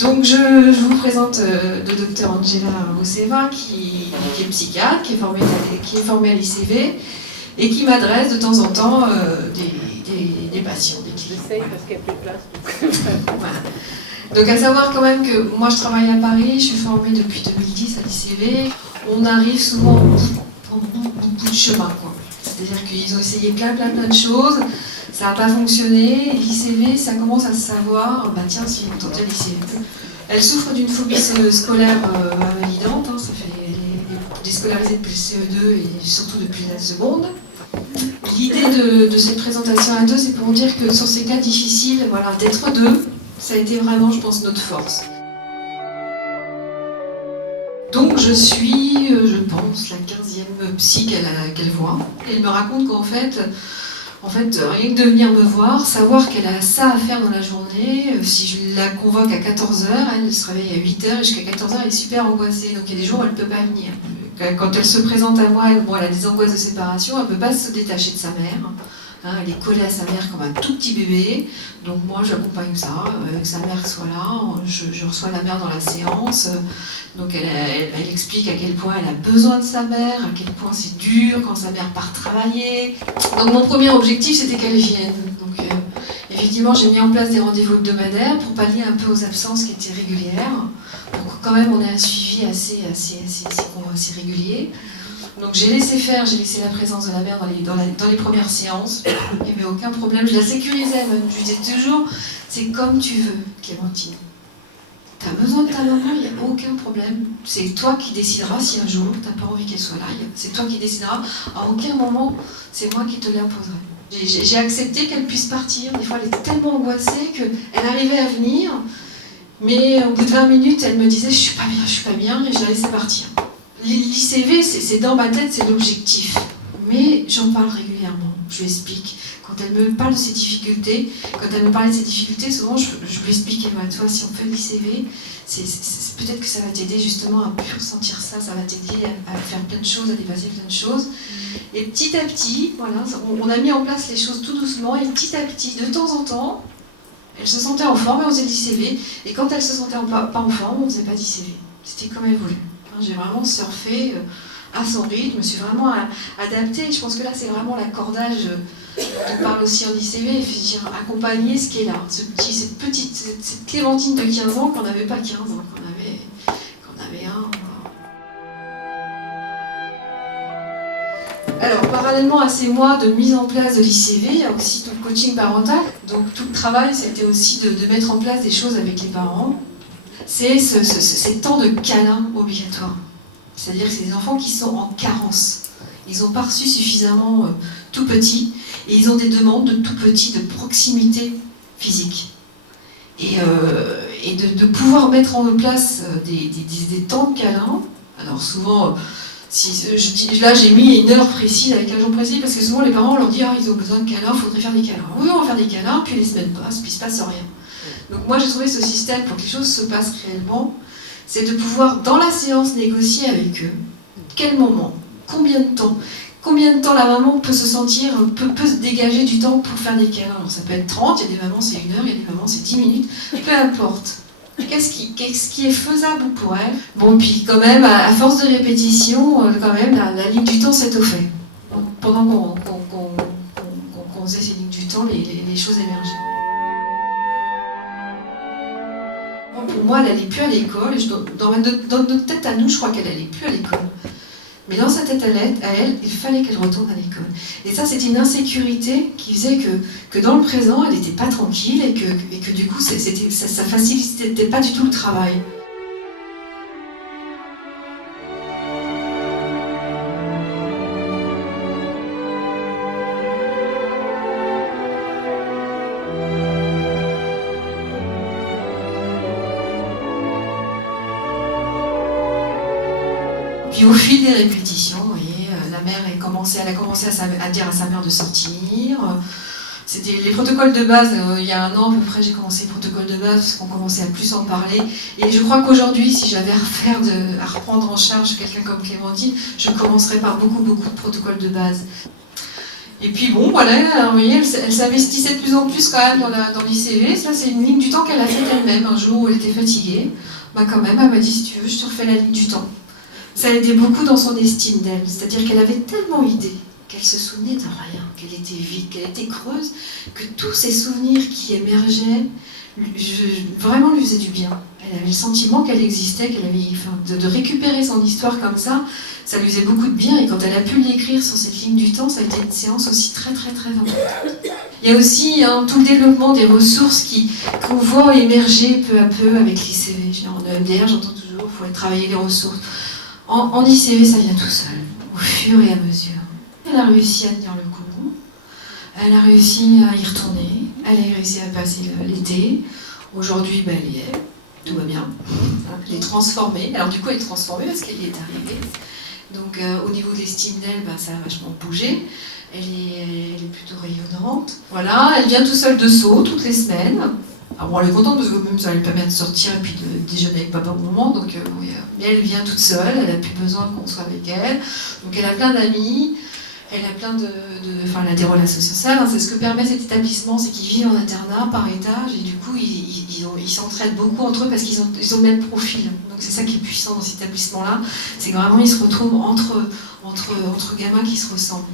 Donc je vous présente le docteur Angela Rosseva, qui est psychiatre, qui est formée à l'ICV et qui m'adresse de temps en temps des patients, des clients. J'essaye parce qu'il n'y a plus de place. Voilà. Donc à savoir quand même que moi je travaille à Paris, je suis formée depuis 2010 à l'ICV. On arrive souvent au bout de chemin, quoi. C'est-à-dire qu'ils ont essayé plein de choses, ça n'a pas fonctionné. L'ICV, ça commence à se savoir, bah tiens, si on entendait l'ICV. Elle souffre d'une phobie scolaire évidente, hein, ça fait elle est déscolarisée depuis le CE2 et surtout depuis la seconde. L'idée de cette présentation à deux, c'est pour dire que sur ces cas difficiles, voilà, d'être deux, ça a été vraiment, je pense, notre force. Donc je suis, je pense, la 15e psy qu'elle voit. Et elle me raconte qu'en fait, rien que de venir me voir, savoir qu'elle a ça à faire dans la journée, si je la convoque à 14h, elle se réveille à 8h et jusqu'à 14h elle est super angoissée. Donc il y a des jours où elle ne peut pas venir. Quand elle se présente à moi, elle a des angoisses de séparation, elle ne peut pas se détacher de sa mère. Hein, elle est collée à sa mère comme un tout petit bébé, donc moi j'accompagne ça, que sa mère soit là, je reçois la mère dans la séance, donc elle explique à quel point elle a besoin de sa mère, à quel point c'est dur quand sa mère part travailler. Donc mon premier objectif c'était qu'elle vienne. Donc effectivement j'ai mis en place des rendez-vous hebdomadaires pour pallier un peu aux absences qui étaient régulières, pour que quand même on ait un suivi assez régulier. Donc j'ai laissé faire, j'ai laissé la présence de la mère dans les premières séances, il n'y avait aucun problème, je la sécurisais même, je lui disais toujours, c'est comme tu veux Clémentine. Tu as besoin de ta maman, il n'y a aucun problème, c'est toi qui décideras si un jour tu n'as pas envie qu'elle soit là, c'est toi qui décideras, à aucun moment c'est moi qui te l'imposerai. J'ai accepté qu'elle puisse partir, des fois elle était tellement angoissée qu'elle arrivait à venir, mais au bout de 20 minutes elle me disait je suis pas bien, et je la laissais partir. L'ICV, c'est dans ma tête, c'est l'objectif. Mais j'en parle régulièrement, je lui explique. Quand elle me parle de ses difficultés, souvent je lui explique, toi, si on fait l'ICV, peut-être que ça va t'aider justement à plus ressentir ça, ça va t'aider à faire plein de choses, à dépasser plein de choses. Et petit à petit, voilà, on a mis en place les choses tout doucement, et petit à petit, de temps en temps, elle se sentait en forme et on faisait l'ICV. Et quand elle se sentait pas en forme, on ne faisait pas d'ICV. C'était comme elle voulait. J'ai vraiment surfé à son rythme, je me suis vraiment adaptée. Je pense que là, c'est vraiment l'accordage dont parle aussi en ICV, accompagner ce qui est là. Cette Clémentine de 15 ans qu'on n'avait pas 15 ans, qu'on avait un. Alors, parallèlement à ces mois de mise en place de l'ICV, il y a aussi tout le coaching parental. Donc, tout le travail, c'était aussi de mettre en place des choses avec les parents. C'est ces temps de câlin obligatoires. C'est-à-dire que c'est des enfants qui sont en carence. Ils n'ont pas reçu suffisamment tout petit, et ils ont des demandes de tout petit, de proximité physique. Et de pouvoir mettre en place des temps de câlin. Alors souvent, là j'ai mis une heure précise avec un jour précis, parce que souvent les parents leur disent ils ont besoin de câlins, il faudrait faire des câlins. Oui, on va faire des câlins, puis les semaines passent, puis il ne se passe rien. Donc moi j'ai trouvé ce système pour que les choses se passent réellement, c'est de pouvoir dans la séance négocier avec eux quel moment, combien de temps la maman peut se sentir, peut se dégager du temps pour faire des câlins. Alors ça peut être 30, il y a des mamans c'est 1 heure, il y a des mamans c'est 10 minutes, peu importe. Qu'est-ce qui est faisable pour elle? Bon, puis quand même, à force de répétition, quand même, la ligne du temps s'étoffait. Pendant qu'on faisait ces lignes du temps, les choses émergeaient. Pour moi, elle n'allait plus à l'école. Dans notre tête à nous, je crois qu'elle n'allait plus à l'école. Mais dans sa tête à elle, il fallait qu'elle retourne à l'école. Et ça, c'était une insécurité qui faisait que dans le présent, elle n'était pas tranquille et que du coup, ça facilitait pas du tout le travail. Puis au fil des répétitions, vous voyez, la mère elle a commencé à dire à sa mère de sortir. C'était les protocoles de base, il y a 1 an à peu près, j'ai commencé les protocoles de base parce qu'on commençait à plus en parler. Et je crois qu'aujourd'hui, si j'avais à reprendre en charge quelqu'un comme Clémentine, je commencerais par beaucoup de protocoles de base. Et puis bon, voilà, alors, vous voyez, elle s'investissait de plus en plus quand même dans l'ICV. Ça, c'est une ligne du temps qu'elle a faite elle-même. Un jour où elle était fatiguée, bah quand même, elle m'a dit, si tu veux, je te refais la ligne du temps. Ça a aidé beaucoup dans son estime d'elle. C'est-à-dire qu'elle avait tellement idée qu'elle se souvenait de rien, qu'elle était vide, qu'elle était creuse, que tous ces souvenirs qui émergeaient, vraiment lui faisaient du bien. Elle avait le sentiment qu'elle existait, de récupérer son histoire comme ça lui faisait beaucoup de bien. Et quand elle a pu l'écrire sur cette ligne du temps, ça a été une séance aussi très très très importante. Il y a aussi tout le développement des ressources qu'on voit émerger peu à peu avec l'ICV. En EMDR, j'entends toujours qu'il faut travailler les ressources. En ICV, ça vient tout seul, au fur et à mesure. Elle a réussi à tenir le coup, elle a réussi à y retourner, elle a réussi à passer l'été. Aujourd'hui, elle y est, tout va bien. Elle est transformée. Alors du coup, elle est transformée parce qu'elle y est arrivée. Donc au niveau de l'estime d'elle, ça a vachement bougé. Elle est plutôt rayonnante. Voilà, elle vient tout seule de Sceaux toutes les semaines. Alors bon, elle est contente parce que même ça lui permet de sortir et puis de déjeuner avec papa au moment. Donc, mais elle vient toute seule, elle n'a plus besoin qu'on soit avec elle. Donc elle a plein d'amis. Elle a plein elle a des relations sociales. C'est ce que permet cet établissement, c'est qu'ils vivent en internat par étage et du coup ils s'entraident beaucoup entre eux parce qu'ils ont le même profil. Donc c'est ça qui est puissant dans cet établissement-là, c'est que vraiment ils se retrouvent entre gamins qui se ressemblent.